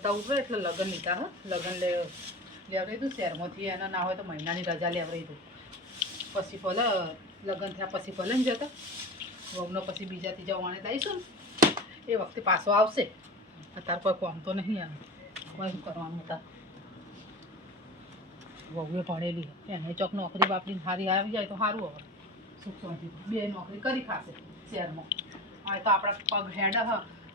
નહોતા ઉઠવે એટલે લગ્ન લીધા હો લગ્ન લેવડાવી દઉં શહેરમાંથી એના ના હોય તો મહિનાની રજા લેવડાવી દઉં પછી ભલે લગ્ન થયા પછી ભલે ને જતા વહુનો પછી બીજા ત્રીજા વાણે દઈશું ને એ વખતે પાછો આવશે અત્યારે કોઈ કામ તો નહીં આવે કોઈ શું કરવાનું હતા વહુએ ભણેલી એને ચોક નોકરી બાપરીને સારી આવી જાય તો સારું હવે સુખ શાંતિ બે નોકરી કરી ખાશે શહેરમાં હવે તો આપણા પગ હેડ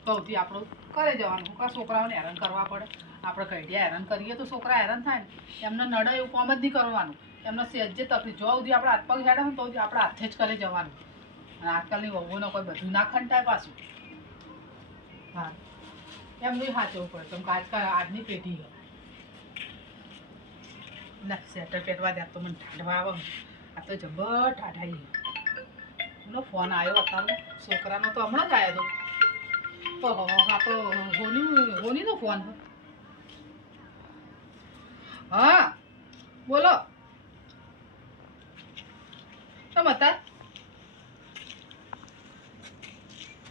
સૌથી આપણું કરે જવાનું કાં છોકરાઓને હેરાન કરવા પડે આપણે કઈડિયા હેરાન કરીએ તો છોકરા હેરાન થાય ને એમને નડે એવું કામ જ નહીં કરવાનું એમને સહેજે તકલીફ જો સુધી આપણે હાથ પગ હેડે ને તો સુધી આપણે હાથે જ કરે જવાનું અને આજકાલની વહુઓને કોઈ બધું ના ખંટાય પાછું હા એમનું સાચવવું પડે કેમ કે આજકાલ આજની પેઢી ના સ્વેટર પહેરવા દે તો મને ઠાંડવા આવે આ તો જબર ઠાઠાઈ એનો ફોન આવ્યો અત્યારે છોકરાનો તો હમણાં જ આવ્યો હતો આપણો હોનીનો ફોન હા બોલો તમે હતા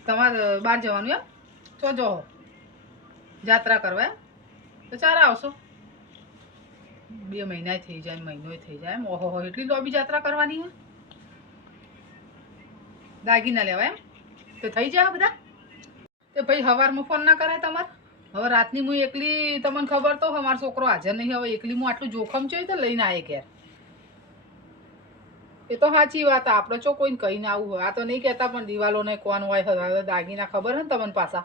તમારે બહાર જવાનું એમ તો જો જાત્રા કરવા તો ચાર આવશો 2 મહિના થઈ જાય મહિનો થઈ જાય એમ ઓહો એટલી તો બી જાત્રા કરવાની હોય દાગીના લેવા એમ તો થઈ જાય બધા તો ભાઈ સવારમાં ફોન ના કરાય તમારે હવે રાતની હું એકલી તમને ખબર તો અમારો છોકરો હાજર નહીં હવે એકલી હું આટલું જોખમ છે તો લઈને આવે ઘેર એ તો સાચી વાત આપણે ચો કોઈને કહીને આવું હોય આ તો નહીં કહેતા પણ દિવાલોને કોણ હોય દાગીના ખબર ને તમને પાછા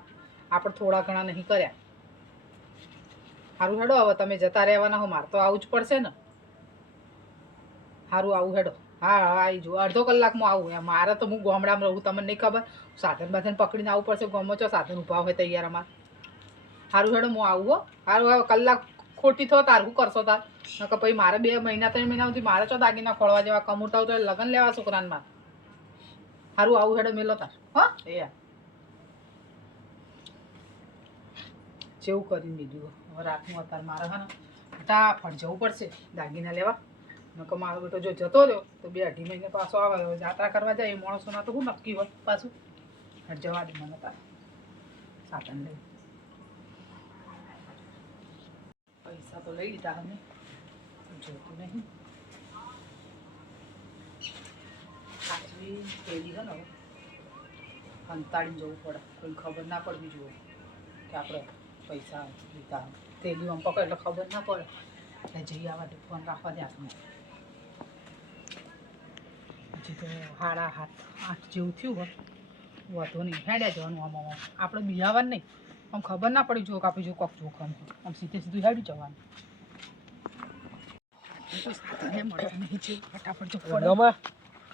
આપણે થોડા ઘણા નહીં કર્યા સારું હેડો હવે તમે જતા રહેવાના હો મારે તો આવું જ પડશે ને સારું આવું હેડો હા આવી જુઓ અડધો કલાકમાં આવું એમ મારે તો હું ગામડામાં રહું તમને નહીં ખબર સાધન બાધન પકડીને આવવું પડશે ગામમાં ચો સાધન ઊભા હોય તૈયાર અમારે સારું હેડો હું આવું હો સારું હવે કલાક ખોટી થો તાર શું કરશો તાર કે પછી મારે 2 મહિના 3 મહિના સુધી મારે ચો દાગીના ખોળવા જેવા કમુટાવ તો લગ્ન લેવા છોકરાને મારે સારું આવું હેડો મેલો તાર હા એ જેવું કરીને દીધું હવે રાતનું અત્યારે મારે હા ને ફટાફટ જવું પડશે દાગીના લેવા નકર મારો બેટો જો જતો રહ્યો તો 2-2.5 મહિને પાછો આવે જાત્રા કરવા જાય એ માણસોના તો શું નક્કી હોય પાછું જવા દે મને તાર સાધન લઈ પૈસા તો લઈ લીધા અમે જોતું નહીં સાચવી પેલી છે ને હવે કંટાળીને જવું પડે કોઈ ખબર ના પડવી જોઈએ કે આપણે પૈસા લીધા થેલી આમ પકડ એટલે ખબર ના પડે એટલે જઈ આવવા ફોન રાખવા દે આપણે હજી તો 7:30 જેવું થયું હોય વધુ નહીં હેડ્યા જવાનું આમ આપણે બિહાવાનું નહીં આમ ખબર ના પડી જો કાપી જો કોક જોખમ આમ સીધું હેડી જવાનું ફટાફટ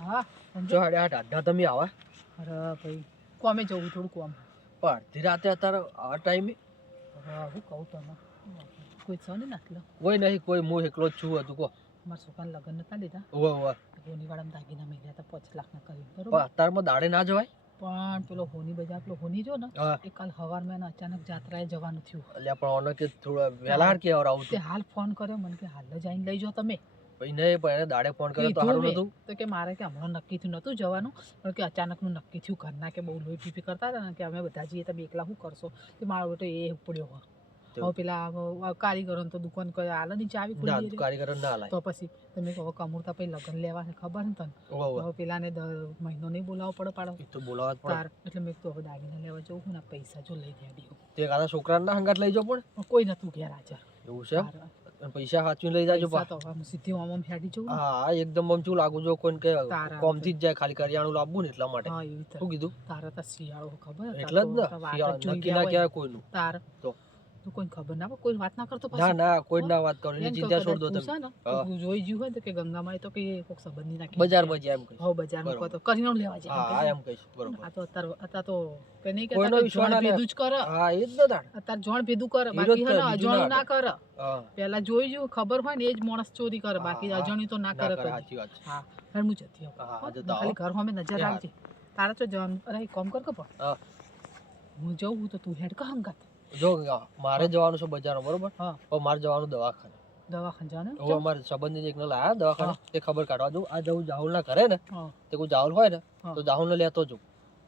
હા જો 8:30 તમે આવા અરે ભાઈ કોમે જવું થોડું કોમ પણ અડધી રાતે અત્યારે આ ટાઈમે હું કહું તમે કોઈ છો ને નાખલો કોઈ નહીં કોઈ હું એકલો જ છું હતું કહો મારા છોકરાને લગ્ન નતા લીધા હોનીવાળામાં દાગીના મળ્યા હતા 5 લાખના કરી બરોબર અત્યારમાં દાડે ના જવાય પણ પેલો હોની બજાર પેલો હોની જો ને એ કાલ સવારમાં અચાનક જાત્રાએ જવાનું થયું એટલે પણ ઓને કે થોડા વહેલા કે આવું તે હાલ ફોન કર્યો મને કે હાલ જ આવીને લઈ જાઓ તમે ભાઈ નહીં પણ એને દાડે ફોન કર્યો તો સારું નતું તો કે મારે કે હમણાં નક્કી થયું નતું જવાનું પણ કે અચાનકનું નક્કી થયું ઘરના કે બહુ લોહી પીપી કરતા હતા ને કે અમે બધા જઈએ તમે એકલા શું કરશો કે મારો બેટો એ ઉપડ્યો હોય હવે પેલા કારીગરોને તો દુકાન કરે હાલ ની ચાવી ખુલી કારીગરો ના હાલાય તો પછી તમે કહો કમુરતા પછી લગ્ન લેવા ખબર ને તને હવે પેલાને મહિનો નહીં બોલાવવો પડે પાડો તો બોલાવવા પડે એટલે મેં તો હવે દાગીના લેવા જવું ને પૈસા જો લઈ ગયા તે કાકા છોકરાના હંગાત લઈ જાવ પણ કોઈ નતું ઘેર હાજર એવું છે પૈસા સાચવીને લઈ જાજો તો સીધી આમ હેડી જવું હા એકદમ મમચું લાગુ જો કોઈને કે કોમ થી જ જાય ખાલી કરિયાણું લાવવું ને એટલા માટે શું કીધું તારા તો શિયાળો ખબર એટલે જ ને નક્કી ના કહેવાય કોઈનું તાર તો કોઈ ખબર ના કોઈ વાત ના કરતો ના ના કોઈ ના વાત કરો એની ચિંતા છોડ દો તમે જોઈ જ્યું હોય તો કે ગંગામાં તો કે કોક સંબંધી નાખી બજારમાં જાય એમ કહી હો બજારમાં કો તો કરીને લેવા જાય હા એમ કહીશ બરોબર આ તો અત્યારે તો કે નહીં કે જોણ ભેદું જ કરે હા એ જ ને તાણ અત્યારે જોણ ભેદું કરે બાકી હે અજાણ્યું ના કરે પેલા જોઈ જ્યું ખબર હોય ને એ જ માણસ ચોરી કરે બાકી અજાણ્યું તો ના કરે સાચી વાત હા હરમું જતી ખાલી ઘર માં નજર રાખજે તારા તો જવાનું અરે કોમ કર કે પણ હું જઉં તો તું હેડ કા હંગાત જો મારે જવાનું છે બજારમાં બરોબર પણ મારે જવાનું દવાખાને જવાનું હવે અમારે સંબંધી એક ને લાયા દવાખાને તે ખબર કાઢવા દઉં આ જવું જાહુલ ના કરે ને તે કોઈ જાહુલ હોય ને તો જાહુલ ને લેતો જઉં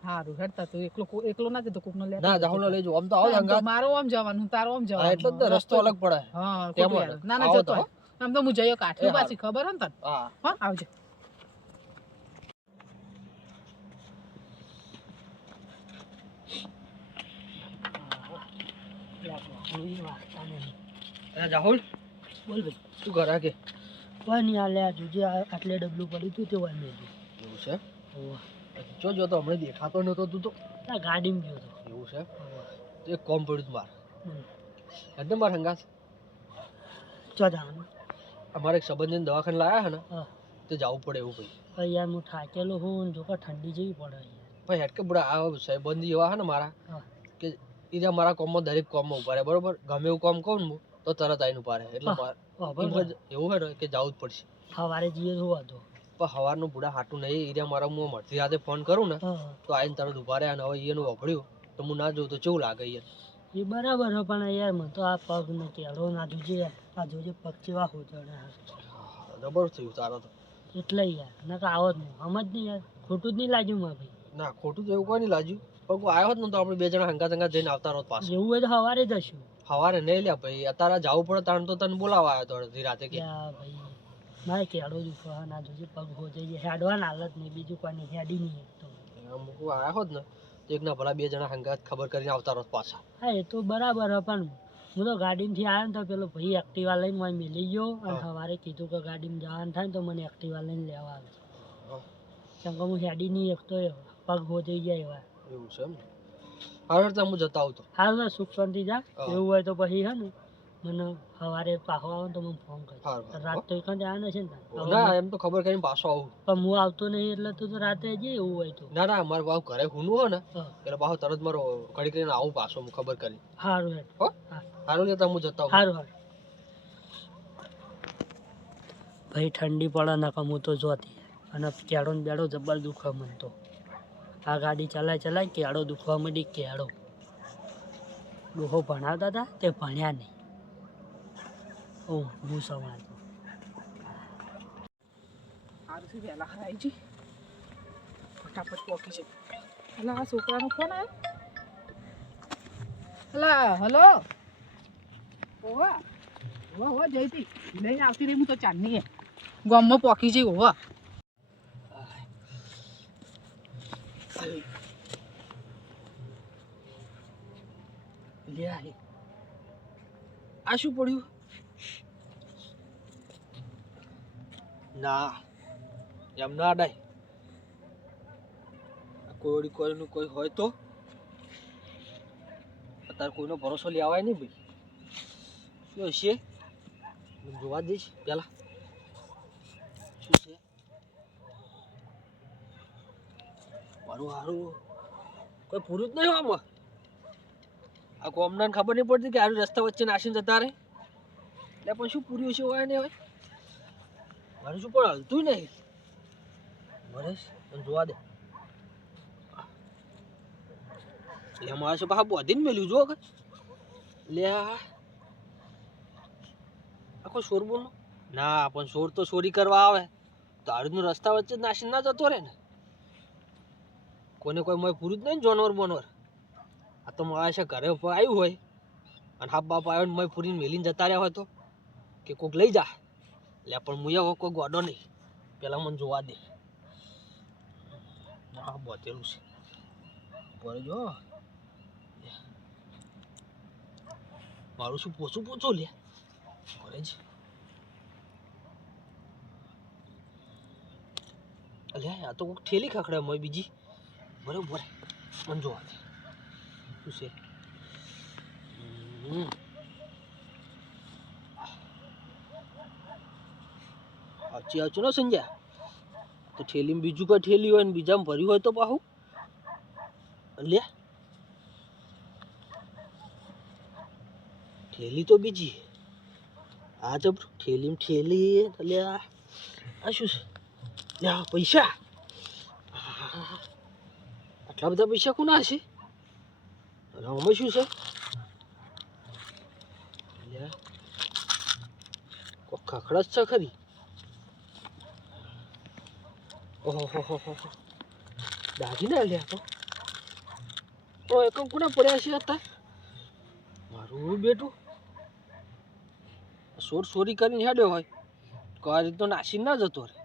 હારું હેડતા તું એકલો ના જતો કોકનો લે ના જાહુલ લઈ જો આમ તો આવો હંગાત મારો આમ જવાનું તારો આમ હા જવાનું એટલે જ ને, રસ્તો અલગ પડે હા તેમ ખોટું જ. યાર. ના ના આવો જતો તો, આય. આમ તો હું જઈએ કાઠી એ પાછી ખબર હે ને તને હા હા આવજો જાહુલ બોલ ભાઈ શું કરે કે કોઈ નહીં હાલે આ જોજે આટલે ડબલું પડ્યું હતું તે વાર મેં એવું છે જો જો તો હમણાં દેખાતો નતો તું તો આ ગાડીમાં ગયો હતો એવું છે તો એક કોમ પડ્યું તું માર બોલ. એટલે માર હંગાત ચો જવાનું અમારે એક સંબંધી દવાખાને લાયા છે ને હા તે જવું પડે એવું ભાઈ ભાઈ યાર હું થાકેલો હું ને જો કે ઠંડી જેવી પડે યાર. ભાઈ હેટકે બુડા આ સંબંધી એવા હે ને મારા હા કે એ મારા કોમમાં દરેક કોમમાં ઉભા રહે બરોબર ગમે એવું કોમ કહું ને હું તો તરત આવીને ઉભા રહે એટલે એવું હોય ને કે જવું જ પડશે સવારે જઈએ તો હતો પણ સવારનું બુડા હાટું નહીં એરિયા મારા હું મળતી રાતે ફોન કરું ને હા તો આવીને તરત ઉભા રહ્યા અને હવે એનું વભળ્યું તો હું ના જોઉં તો કેવું લાગે યાર એ બરાબર છે પણ યાર મને તો આ પગ ને કેળો ના જોજે આ જોજે પગ જેવા હોજણે જબર થયું તારો તો એટલે યાર ના કે આવો જ નહીં સમજ નહીં યાર ખોટું જ નહીં લાગ્યું મારે ભાઈ ના ખોટું તો એવું કોઈ નહીં લાગ્યું પણ કોઈ આવ્યો જ ને તો આપણે બે જણા હંગા તંગા જઈને આવતા રહો પાછું એવું હોય તો સવારે જશું સવારે નહીં લ્યા ભાઈ અત્યારે જવું પડે તાણ તો તને બોલાવા આવ્યો તો અડધી રાતે કે યા ભાઈ મારે કેળો દુખવા ના જોજે પગ હો જઈએ હેડવાની હાલત નહીં બીજું કોઈ નહીં હેડી નહીં એક તો હું આવ્યો જ ને તો એકના ભલા બે જણા હંગાત ખબર કરીને આવતા રહો પાછા હા એ તો બરાબર હે પણ હું તો ગાડીમાંથી આવ્યો ને તો પેલો ભાઈ એક્ટિવા લઈને મને મિલી ગયો અને સવારે કીધું કે ગાડીમાં જવાનું થાય ને તો મને એક્ટિવા લઈને લેવા આવે કેમ કે હું હેડી નહીં એકતો પગ હો જઈ જાય એવા એવું છે એમ હવે તો હું જતા આવતો હાલ ને સુખ શાંતિ જા હા. એવું હોય તો પછી હે ને મને સવારે પાછો આવે ને તો મને ફોન કર સારું રાત તો એકણ જવાનું છે ને તાર. ના એમ તો ખબર કરીને પાછો આવું પણ હું આવતો નહીં એટલે તું તો રાતે જઈ એવું હોય તો ના ના મારે બાવ ઘરે હુનું હોય ને હા. એટલે પાછો તરત મારો કડી કરીને આવું પાછો હું ખબર કરી સારું હેડ હો હા સારું લેતા હું જતા આવું સારું સારું ભાઈ ઠંડી પડે ને કે હું તો જોતી અને કેળો ને બેડો જબ્બર દુખવા મને તો આ ગાડી ચલાય કેળો દુખવા માંડી કેળો ડોહો ભણાવતા હતા તે ભણ્યા નહીં ઓ હું સમાજતો સારું છે વહેલા આવી જી ફટાફટ પહોંચી છે એટલે આ છોકરાનો ફોન આવ્યો હલો ઓવા ઓવા ઓવા જઈતી લઈને આવતી રહી હું તો ચાંદની ગામમાં પહોંચી જઈ ઓવા આ શું પડ્યું ના એમ ના અડાય કોઈ કોઈનું કોઈ હોય તો અત્યારે કોઈનો ભરોસો લેવાય નહીં ભાઈ શું હશે હું જોવા દઈશ પેલા શું છે મારું હારું કોઈ પૂરું જ નહીં આમાં આ કોમનાને ખબર નહીં પડતી કે આનું રસ્તા વચ્ચે નાસીને જતા રહે એટલે પણ શું પૂર્યું છે હોય ને હોય મારું શું પણ હલતું નહીં બરેશ તને જોવા દે લે મારે છે પાછા બોધીને મેલ્યું જો કે લે આખો શોર બોલનો ના પણ શોર તો ચોરી કરવા આવે તો આડું રસ્તા વચ્ચે જ નાસીને ના જતો રહે ને કોઈને કોઈ મોય પૂરું જ નહીં ને જોનવર બોનવર આ તો મારા છે ઘરે આવ્યું હોય અને હાપ બાપ આવ્યો ને મેં પૂરીને મેલીને જતા રહ્યા હોય તો કે કોઈક લઈ જા લે પણ મુએ કોઈ ગોડો નહીં પેલા મને જોવા દે હા બોતેલું છે પર જો મારું શું પોચું લે કરે જ અલે આ તો કોઈક ઠેલી ખખડે મોય બીજી બરોબર મને જોવા દે શું છે સાચી ને સંજ્યા તો ઠેલીમાં બીજું કોઈ ઠેલી હોય ને બીજામાં ભર્યું હોય તો પાછું લે ઠેલી તો બીજી આ જબ ઠેલીમાં ઠેલી લે આ શું છે લે પૈસા આટલા બધા પૈસા કોના હશે અને આમાં શું છે લે કોઈ ખખડસ છે ખરી ઓહો દાગીના લે તો તો એકમ કોને પડ્યા છે હતા મારું બેટું ચોરી કરીને હેડ્યો હોય તો આ રીતનો નાસી ના જતો રે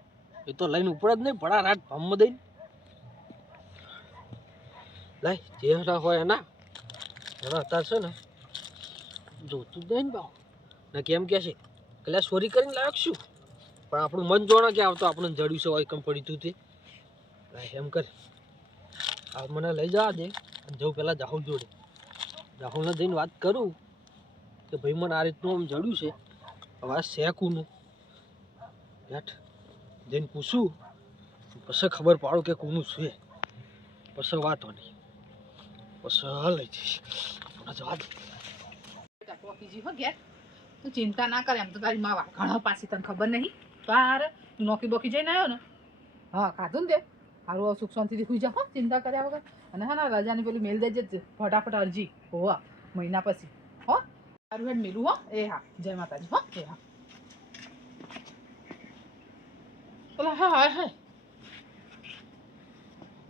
એ તો લઈને ઉપર જ નહીં ભડા રાત ભમમાં દઈને લાય જે હટા હોય એના એના અત્યારે છે ને જોતું જ નહીં ને ભાવ ને કેમ કે છે એટલે ચોરી કરીને લાયક શું પણ આપણું મન જોણે કે આવતો આપણને જડ્યું છે હોય કમ પડી તું તે એમ કર આ મને લઈ જવા દે અને જવું પહેલાં રાહુલ જોડે રાહુલને જઈને વાત કરું કે ભાઈ મને આ રીતનું આમ જડ્યું છે હવે આ શેકુનું બેઠ જઈને પૂછું પછી ખબર પાડું કે કોનું છે પછી વાતો નહીં પછી લઈ જઈશ જવા દે ટોકીજી હો ઘેર તું ચિંતા ના કરે એમ તો તારી માં ઘણા પાછી તને ખબર નહીં તાર નોકી બોકી જઈને આવ્યો ને હા ખાધું ને તે સારું સુખ શાંતિથી સુઈ જા હો ચિંતા કર્યા વગર અને હા ના રજાની પેલી મેલ દેજે જ ફટાફટ અરજી હોવા મહિના પછી હો સારું હેડ મેલું હો એ હા જય માતાજી હો એ હા ઓલા હા હા હા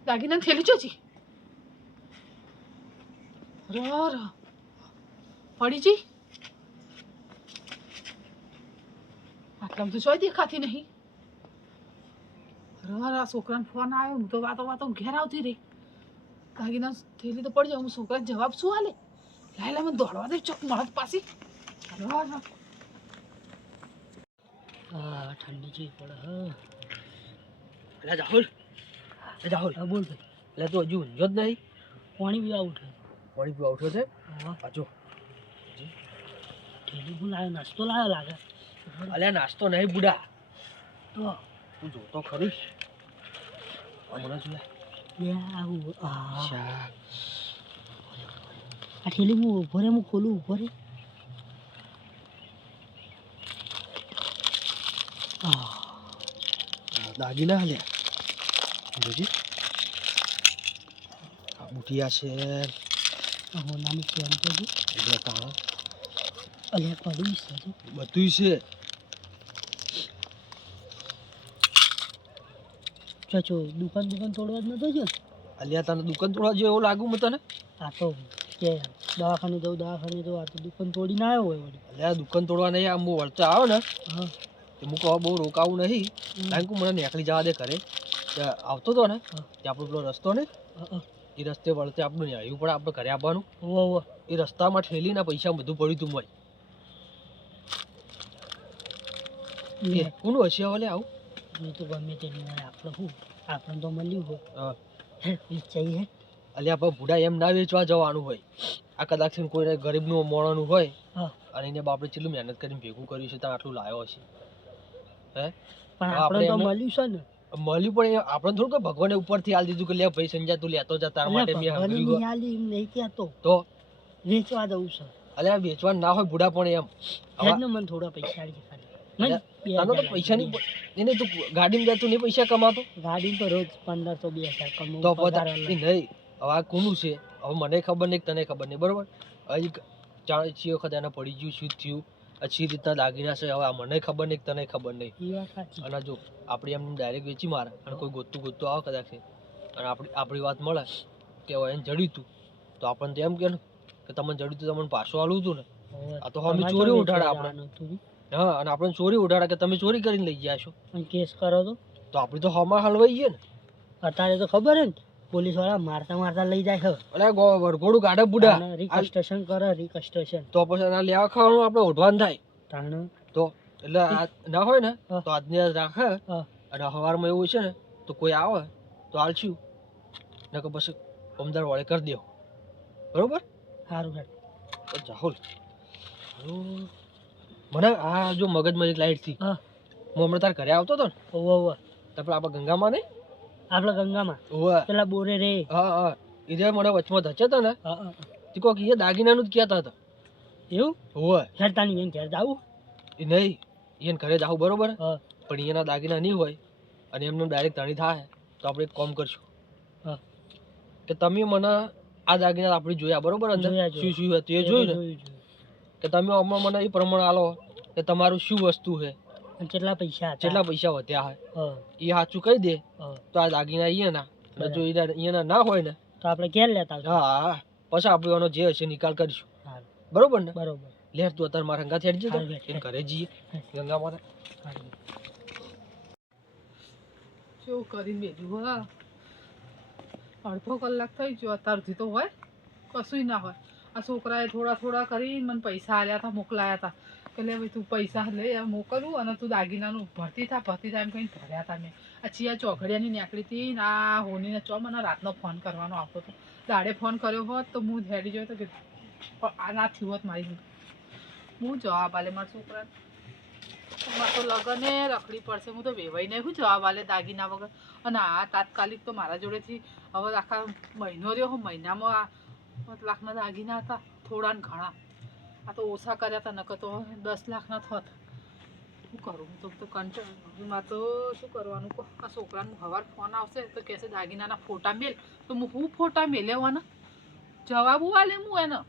દાગીના થેલી ચોચી ર પડી જઈ આટલામાં તો ચોય દેખાતી નહીં આ છોકરાને ફોન આવ્યો હું તો વાતો ઘેર આવતી રહી કાગીના થેલી તો પડી જાય હું છોકરાને જવાબ શું હાલે લાયલા મને દોડવા દે ચોક મળત પાછી હા ઠંડી જેવી પડે એટલે રાહુલ રાહુલ હા બોલ ભાઈ એટલે તું હજુ ઊંઝો જ નહીં પાણી પીવા ઉઠે પાણી પીવા ઉઠ્યો છે હા પાછો ઠેલી હું લાવ્યો નાસ્તો લાવ્યો લાગે અલ્યા નાસ્તો નહીં બુડા તો તું જોતો ખરીશ હમણાં જ લે લે આવું આ શા આ ઠેલી હું ઉભો રે હું ખોલું ઉભો રે દાગીના હાલ્યા જોજી આ બુટિયા છે નાની ફેન તો બતાવો અલ્યા પડ્યું છે બધું છે ચાચો દુકાન તોડવા જ નતો જો અલ્યા તને દુકાન તોડવા જેવો લાગુ મને તને આ તો કે દવાખાને જવું આ તો દુકાન તોડીને આવ્યો હોય વળી અલ્યા દુકાન તોડવા નહીં આમ બહુ વળતા આવે ને હા તે હું કહો બહુ રોકાવું નહીં કારણ કે મને નીકળી જવા દે ઘરે આવતો હતો ને તે આપણો પેલો રસ્તો ને એ રસ્તે વળતે આપણું આવ્યું પડે આપણે ઘરે આવવાનું એ રસ્તામાં ઠેલીના પૈસા બધું પડ્યું તું મોય કોનું હશે હવે આવું એ તો ગમે તે નહીં હોય આપણે તો મળ્યું હોય હા વેચાઈ હે અલ્યા ભાઈ ભૂડા એમ ના વેચવા જવાનું હોય આ કદાચ કોઈને ગરીબનું મોણાનું હોય હા અને એને બાપડે કેટલું મહેનત કરીને ભેગું કર્યું છે ત્યાં આટલું લાવ્યો હશે હે પણ આપણે તો મળ્યું છે ને મળ્યું પણ આપણે થોડું કે ભગવાને ઉપરથી હાલ દીધું કે લે ભાઈ સંજા તું લેતો જા તાર માટે મેં હંગર્યું નહીં કહેતો તો વેચવા દઉં છે અલ્યા વેચવા ના હોય ભૂડા પણ એમ હેડને મને થોડા પૈસા આલજે ખાલી તને તો પૈસા નહીં એને તું ગાડીમાં જતું નહીં પૈસા કમાતો ગાડી પર રોજ 1500 2000 કમાવું તો પતા નહીં હવે આ કોનું છે હવે મને ખબર નહીં તને ખબર નહીં બરોબર હજી ચાળી વખત એને પડી ગયું શું થયું अच्छी રીતના દાગીના છે હવે મને ખબર નહીં તને ખબર નહીં એ વાત સાચી અને જો આપણે એમ ડાયરેક્ટ વેચી મારે અને કોઈ ગોતું આવે કદાચ અને આપણી વાત મળે કે હવે એને જડ્યું તું તો આપણને તો એમ કે તમને જડ્યું તું તમને પાછું આલું હતું ને આ તો અમે ચોરી ઉઠાડે આપણે હા અને આપણે ચોરી ઉઠાડે કે તમે ચોરી કરીને લઈ ગયા છો અને કેસ કરો તો આપણે તો હમા હલવાઈ ગઈએ ને અત્યારે તો ખબર હે ને પોલીસ વાળા મારતા લઈ જાય છે અરે વરઘોડું ગાડે બુડા રિકન્સ્ટ્રક્શન કરે રિકન્સ્ટ્રક્શન તો પછી એના લેવા ખાવાનું આપણે ઓઢવાન થાય તાણ તો એટલે આ ના હોય ને તો આજની આજ રાખે અને સવારમાં એવું છે ને તો કોઈ આવે તો હાલશું ને કે પછી પમદાર વાળે કરી દેવો બરોબર સારું હેડ રાહુલ મને આ જો મગજમાં એક લાઈટ થી હું હમણાં તાર ઘરે આવતો હતો ને ઓવા તો આપણે ગંગામાં નહીં આપણે ગંગામાં પેલા બોરે રે હા એ મને વચમાં ધચે હતો ને તે કોક એ દાગીનાનું જ કહેતા હતા એવું હોય હેડતાની એને ઘેર જાવું એ નહીં એને ઘરે જાવું બરોબર પણ એના દાગીના નહીં હોય અને એમનું ડાયરેક્ટ ધણી થાય તો આપણે એક કામ કરશું કે તમે મને આ દાગીના આપણે જોયા બરોબર અંદર શું શું હતું એ જોયું ને કે તમે આમાં મને એ પ્રમાણે આલો કે તમારું શું વસ્તુ છે કેટલા પૈસા વધ્યા હોય એ સાચું કહી દે તો આ દાગીના અહીંયાના જો અહીંયાના ના હોય ને તો તો આપણે ઘેર લેતા આવશું. હા હા પછી આપણે એનો જે હશે નિકાલ કરીશું હારું. બરોબર ને બરોબર. લે તું અત્યારે મારા હંગાથી હેડજે તો હારું, હેડ, એને હેડ. ઘરે જઈએ ગંગા માતા હારું. કેવું કરીને બેઠું હા અડધો કલાક થઈ ગયો અત્યારથી તો હોય કશું ના હોય આ છોકરાએ થોડા થોડા કરીને મને પૈસા આલ્યા હતા મોકલાયા હતા કે લે ભાઈ તું પૈસા લે મોકલું અને તું દાગીનાનું ભરતી થા એમ કહીને ભર્યા હતા મેં આ ચિયા ચોઘડિયાની નીકળી હતી ને આ હોનીને ચો મને રાતનો ફોન કરવાનો આવતો હતો દાડે ફોન કર્યો હોત તો હું હેડી જોયો તો કે પણ આ ના થયું હોત મારી હું જવાબ આલે મારા છોકરાને મારે તો લગને રખડી પડશે હું તો વેવાઈ નહીં હું જવાબ આલે દાગીના વગર અને આ તાત્કાલિક તો મારા જોડેથી હવે આખા મહિનો રહ્યો મહિનામાં આ 5 લાખના દાગીના હતા થોડા ને ઘણા આ તો ઓછા કર્યા હતા નકર તો 10 લાખના થત શું કરું હું તો કંટાળ તો શું કરવાનું કહો આ છોકરાનું હવાર ફોન આવશે તો કહેશે દાગીનાના ફોટા મેલ તો હું ફોટા મેલેવાના જવાબ આલે હું એને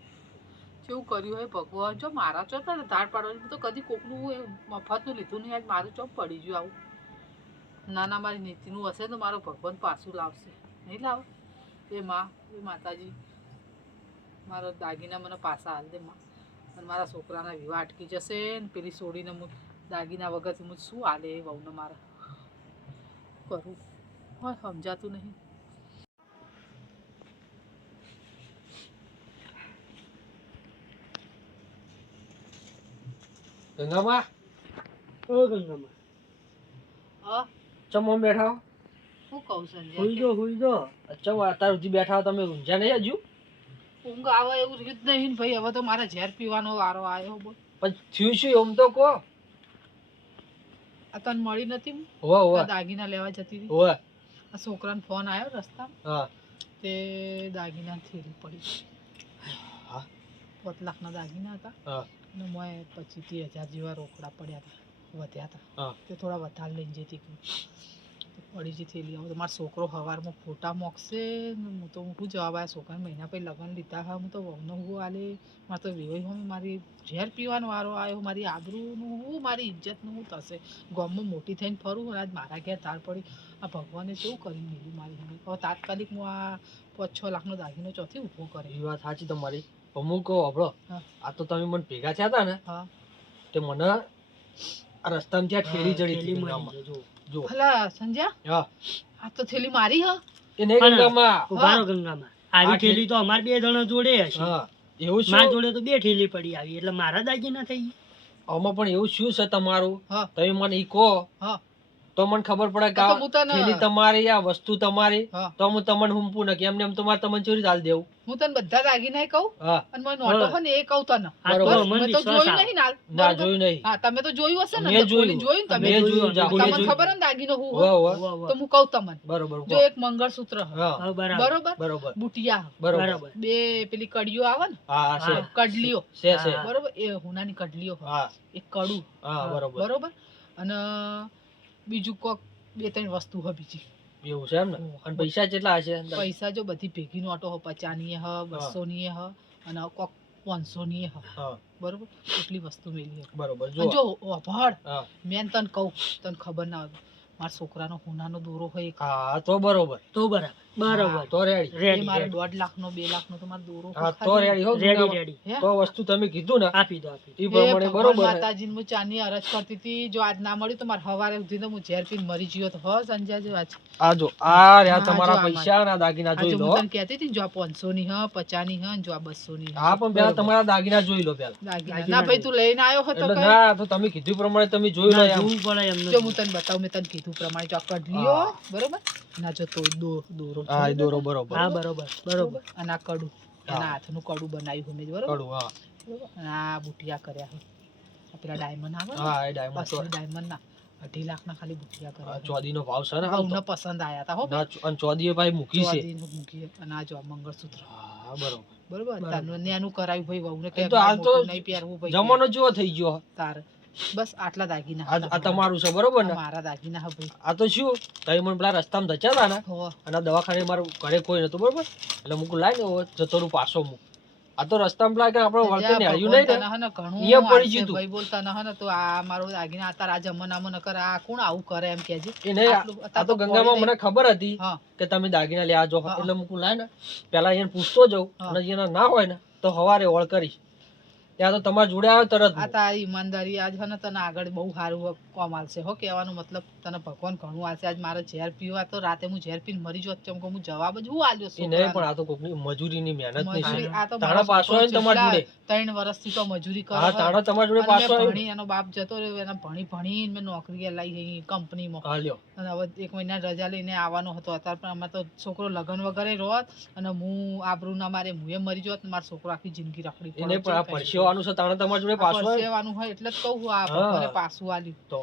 કેવું કર્યું હોય ભગવાન જો મારા ચો ધાડ પાડવાની હું તો કદી કોકનું મફતનું લીધું નહીં આજ મારું ચોપ પડી ગયું આવું નાના મારી નીતિનું હશે તો મારો ભગવાન પાછું લાવશે નહીં લાવે એ માતાજી મારો દાગીના મને પાછા હાલ દે માં અને મારા છોકરાના વિવાહ અટકી જશે ને પેલી છોડીને હું દાગીના વગરથી હું શું હાલે એ વહુને મારે કરું હોય સમજાતું નહીં ગંગામાં ઓ ગંગામાં, હા ચમ આમ બેઠા હો શું કહું સંજય હુઈ જો હુઈ જો. ચમ અત્યાર સુધી બેઠા હો તમે ઊંઝા નહીં હજુ ઊંઘ આવે એવું રીત નહીં ને ભાઈ હવે તો મારે ઝેર પીવાનો વારો આવ્યો બોલ પણ થયું શું એમ તો કહો આ તને મળી નથી હું? હોવે હોવે આ દાગીના લેવા જતી હતી હોવે આ છોકરાનો ફોન આવ્યો રસ્તા હા તે દાગીના થેલી પડી હા 5 લાખના દાગીના હતા હા અને મોએ 25,000 જેવા રોકડા પડ્યા હતા વધ્યા હતા હા તે થોડા વધારે લઈને જતી પડી જે થેલી આવું તો મારો છોકરો સવારમાં ફોટા મોકશે ને હું તો હું જવાબ આવ્યા છોકરાને મહિના પછી લગ્ન લીધા હા હું તો વહુને હું આલે મારે તો વેવાઈ હું મારી ઝેર પીવાનો વારો આવ્યો મારી આબરૂનું હું મારી ઇજ્જતનું શું થશે ગામમાં મોટી થઈને ફરું અને આજ મારા ઘેર ધાર પડી આ ભગવાને કેવું કરી દીધું મારી હવે હવે તાત્કાલિક હું આ 5-6 લાખનો દાગીનો ચોથી ઊભો કરે એ વાત સાચી તમારી અમુક કહો આપણો હા. આ તો તમે મને ભેગા થયા હતા ને હા તે મને આ રસ્તામાં ત્યાં ઠેલી ચડી થેલી હતી મળી ગંગામાં. જો. જો ભલા સંજ્યા હા આ તો થેલી મારી હા એ નહીં પણ ગંગામાં ઉભા રહો ગંગામાં. આવી આ થેલી તો અમાર 2 જણા જોડે હશે. હા એવું મારા શું જોડે તો 2 થેલી પડી આવી એટલે મારા દાગીના થઈ ગયા. આમાં પણ એવું શું છે તમારું હા તમે મને ઈ કહો હા તો મને ખબર પડે કે આ તો આ હું તને- થેલી તમારી આ વસ્તુ તમારી હા તો હું તમને હુંપું ને કેમ ને એમ તમારે તમને ચોરી હાલ દેવું હું તને બધા દાગીના કહું હા અને મને નોટો હોય ને એ કહું તને આ તો બરોબર. અમને મેં તો વિશ્વાસ જોયું આવે. નહીં નાલ ના બરોબર? જોયું નહીં હા તમે તો જોયું હશે ને મેં તો ખોલીને જોયું ને તમે મેં જોયું જા, મેં તમને જોયું. ખબર ને દાગીનો હું હોવે, હોય? હોવે. વાહ, વાહ. તો હું કહું તમને બરોબર જો કહો. એક મંગળસૂત્ર હ. હા હા, બરાબર બરોબર બરોબર બુટિયા હ. બરોબર બરાબર. 2 પેલી કડીઓ આવે ને હા હા, છે કડલીઓ છે છે હા. બરોબર એ હુનાની કડલીઓ હ. હા એક કડું હા બરોબર બરોબર અને બીજું કોક 2-3 વસ્તુ હ બીજી એવું છે એમ ને હોવે. અને પૈસા કેટલા હશે અંદર? પૈસા જો બધી ભેગી નોટો હ 50ની હ 200ની હ અને કોક 500ની હ હા બરોબર એટલી વસ્તુ મેલી હ બરોબર અને જો જો વાભળ હા મેં તને કહું તને ખબર ના હોય મારા છોકરાનો હોનાનો દોરો હોય એક હા તો બરોબર તો બરાબર તો રેડી એ રેડી મારે રેડી 1.5 લાખનો 2 લાખનો તો મારો દોરો હા તો ખાલી. રેડી હો રેડી ગંગામાં. રેડી હે? તો વસ્તુ તમે કીધું ને આપી દો આપી દો. એ એ પ્રમાણે ભગવાન બરોબર છે. માતાજીને હું ચાની અરજ કરતી હતી જો આજ ના મળ્યું તો મારે હવારે સુધી તો હું ઝેર પીને મરી ગયો તો હ સંજય જો આજ આ જો આ રહ્યા હા, તમારા જો આ પૈસા ના દાગીના આજે જોઈ લો હું તને કહેતી હતી ને જો આ 500ની હ 50ની હ ને જો આ 200ની હ હા પણ પેલા તમારા દાગીના જોઈ લો પેલા દાગીના ના ભાઈ તું લઈને આવ્યો હતો એટલે કઈ ના તો તમે કીધું પ્રમાણે તમે જોઈ લો ના, એમ. જોવું પડે એમને. જો હું તને બતાવું મેં તને કીધું પ્રમાણે જો આ કડલીઓ હા. બરોબર ના જો તો દોરો છે, હા એ દોરો બરોબર હા બરોબર બરોબર. અને આ કડું હા. એના હાથનું કડું બનાવ્યું મેં બરોબર કડું હા બરોબર અને આ બુટિયા કર્યા છે આ પેલા ડાયમંડ આવે ને હા એ ડાયમંડ તો અસલી ડાયમંડ ના 2.5 લાખના ખાલી બુટિયા આ કર્યા છે. ચોદીનો ભાવ છે ને હાલ બહુને તો. પસંદ આયા તા હો ના, અને ચોદીએ ભાઈ મૂકી છે ચોદીનું મૂકી અને આ જો આ મંગળસૂત્ર હા બરોબર બરોબર બરાબર. તારનું નેનું કરાયું ભાઈ વહુને એ કે તો હાલ તો મોટું નહીં પહેરવું ભાઈ જમાનો જેવો થઈ ગયો તાર બસ આટલા દાગીના આ તમારું છે બરોબર ને આ મારા દાગીના હા ભાઈ આ તો શું તમે મને પેલા રસ્તામાં ધચ્યા હતા ને હો અને આ દવાખાને મારું ઘરે કોઈ નતું બરોબર એટલે મૂકું લાઈને જતો રહું પાછો મૂક આ તો રસ્તામાં પેલા કે આપણે વળતે ત્યાં નેળ્યું ભગવાન નહીં ને તને હે ને ઘણું અહીંયા પડી આલશે, ગયું તું. ભાઈ બોલતા ન હે ને તો આ મારો દાગીના આ તારા જમાનામાં ન કરે, આ કોણ આવું કરે એમ કહેજે. એ નહીં, આટલું આ અત્યારે તો તો ગંગામાં પડી મને ખબર હતી હા કે તમે દાગીના લેવા જો હા. એટલે મૂકું લાય ને પેલા એને પૂછતો જાઉં હા. અને જેના ના હોય ને તો હવારે ઓળ કરીશ. ત્યાં તો તમારા જોડે આવે તરત આ તારી ઈમાનદારી આજ હે ને તને આગળ બહુ સારું કોમ આલશે હો. કહેવાનો મતલબ તને ભગવાન ઘણું આલશે. આજ મારે ઝેર પીવા તો રાતે હું ઝેર પીને મરી જોત ચમ કે હું જવાબ જ હું આલ્યો એ નહીં, પણ છોકરાને. આ તો કોકની મજૂરીની મહેનત નહીં મજૂરી છે. આ તો તાણા મારો પાછો છોકરો હોય ને તમારા કેટલા જોડે 3 વર્ષથી તો મજૂરી કરે હા હે. તાણા તમારા જોડે અને પાછો મેં આવ્યો ભણી, એનો બાપ જતો રહ્યો, એને ભણીને મેં નોકરી લાવી કંપનીમાં. હા લ્યો અને હવે 1 મહિના રજા લઈને આવવાનો હતો. અત્યારે પણ અમારે તો છોકરો લગન વગરે રોત અને હું આબરૂ ના મારે હું મરી જોત ને મારો છોકરો આખી જિંદગી રખડી એને પણ આ પરસેવાનું છે તાણા તમારા જોડે પાછો આવ્યો. પરસેવાનું હોય એટલે જ કહું છું, આ હા. ભગવાને પાછું આલ્યું. તો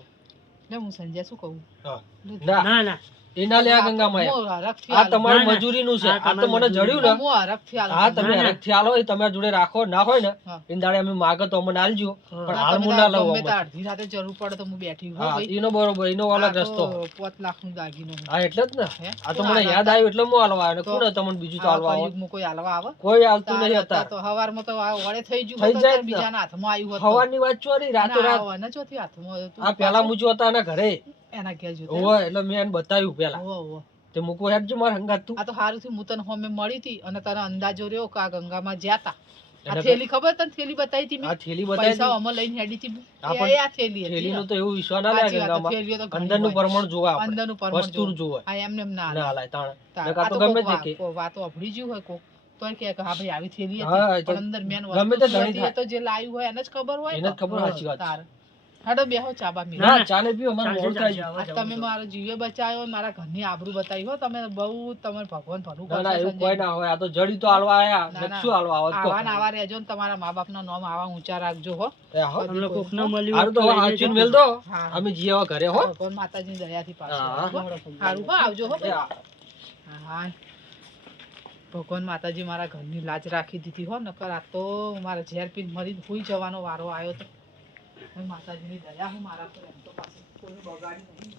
એટલે હું સંજય શું કહું, હા. ના ના ના એના લે આ ગંગામાં હું હરખથી આ આલું. તમારી ના, ના. મજૂરીનું છે. આ આ તો મને તમારી જડ્યું ને હું હરખથી આલું. હા તમે ના, ના. હરખથી આલો એ તમારા જોડે રાખો ના હોય ને હા. એને દાડે અમે માગે તો અમને આલજો હા. પણ ના, હાલ તમે હું તાર ના લઉં ગમે તાર આમાંથી. અડધી રાતે જરૂર પડે તો હું બેઠી હો હા ભાઈ. એનો બરોબર એનો અલગ રસ્તો આ તો 5 લાખનું દાગીનો છે. હા એટલે જ ને હે? આ તો કોણ મને આલા યાદ હતા? આવ્યું એટલે હું હાલવા આવ્યો તો કોણ તમને બીજું તો આવા હાલવા આવે કળિયુગમાં કોઈ હાલવા આવે? કોઈ હાલતું તારે નહીં અત્યારે અત્યારે તો હવારમાં તો આ વળે થઈ ગયું થઈ હોત, જાય જ અત્યારે ને. બીજાના હાથમાં આવ્યું હોત તો. હવાની વાત ચોરી રાતો ના, રાત આવા ને ચોથી હાથમાં હતું. આ પેલા મુજો હતા એના ઘરે એના ઘેર જોતે. હોય એટલે મેં એને બતાવ્યું પેલા હોવે, હોવે. તે મૂકવો હેડજો મારે હંગાત તું આ તો સારું થયું હું તને હોમે મળી હતી અને તને અંદાજો રહ્યો કે આ ગંગામાં જ્યાં તા. આ એને થેલી ખબર તને થેલી બતાવી હતી આ મેં? થેલી બતાવી પૈસા અમે લઈને હેડી હતી. હા, પણ આ થેલી હતી. થેલીનું તો એવું વિશ્વાસ ના સાચી લાગે વાત, ગંગામાં થેલીઓ તો ઘણી અંદરનું હોય. પરમાણ જોવા આપણે અંદરનું પરમાણ વસ્તુ જોવું. જોવે આ એમને એમ ના ના હાલે. હાલાય તાણ તાર. નકર આ તો તો ગમે કોક તે કે વાતો અભળી જ્યું હોય કોક તોય કહે કે હા ભાઈ આવી થેલી હા, હતી એ તો પણ અંદર મેન ગમે તે વસ્તુ શું ઘણી હતી એ થાય. તો જે લાયું હોય એને જ ખબર હોય એને જ ને. ખબર સાચી વાત છે. તાર હાડો બેહો ચા બા પીવા. ના ના. ચા ને પીવો મને ચાલશે, મોડ થાય ચાલશે, છે. આવા આ જવાનું તમે તો. મારો જીવે બચાવ્યો, મારા ઘરની આબરૂ બતાવી હો. તમે બહુ તમારે ભગવાન ભલું ના ના કરશે એવું સંજય. કોઈ ના હોય આ તો જડી તો હાલવા આયા ના, ને ના. શું હાલવા આવત આવા ને આવા રહેજો ને તમારા મા બાપના નામ આવા ઊંચા રાખજો હો. તમને કોક ન મળ્યું હારું તો હોય હવે લઈ હાચવીને જજો. મેલ દો હા. અમે જીએ હવે ઘરે હો ભગવાન માતાજીની દયાથી પાછું હા. આવજો. હારું હો, આવજો હો એ ભાઈ. હા. હા. ભગવાન માતાજી મારા ઘરની લાજ રાખી દીધી હો, નકર આ તો મારા ઝેર પીને મરીને હુઈ જવાનો વારો આવ્યો તો. માતાજીની દયા હું મારા પર એમ તો પાછું કોઈ બગાડી નહીં.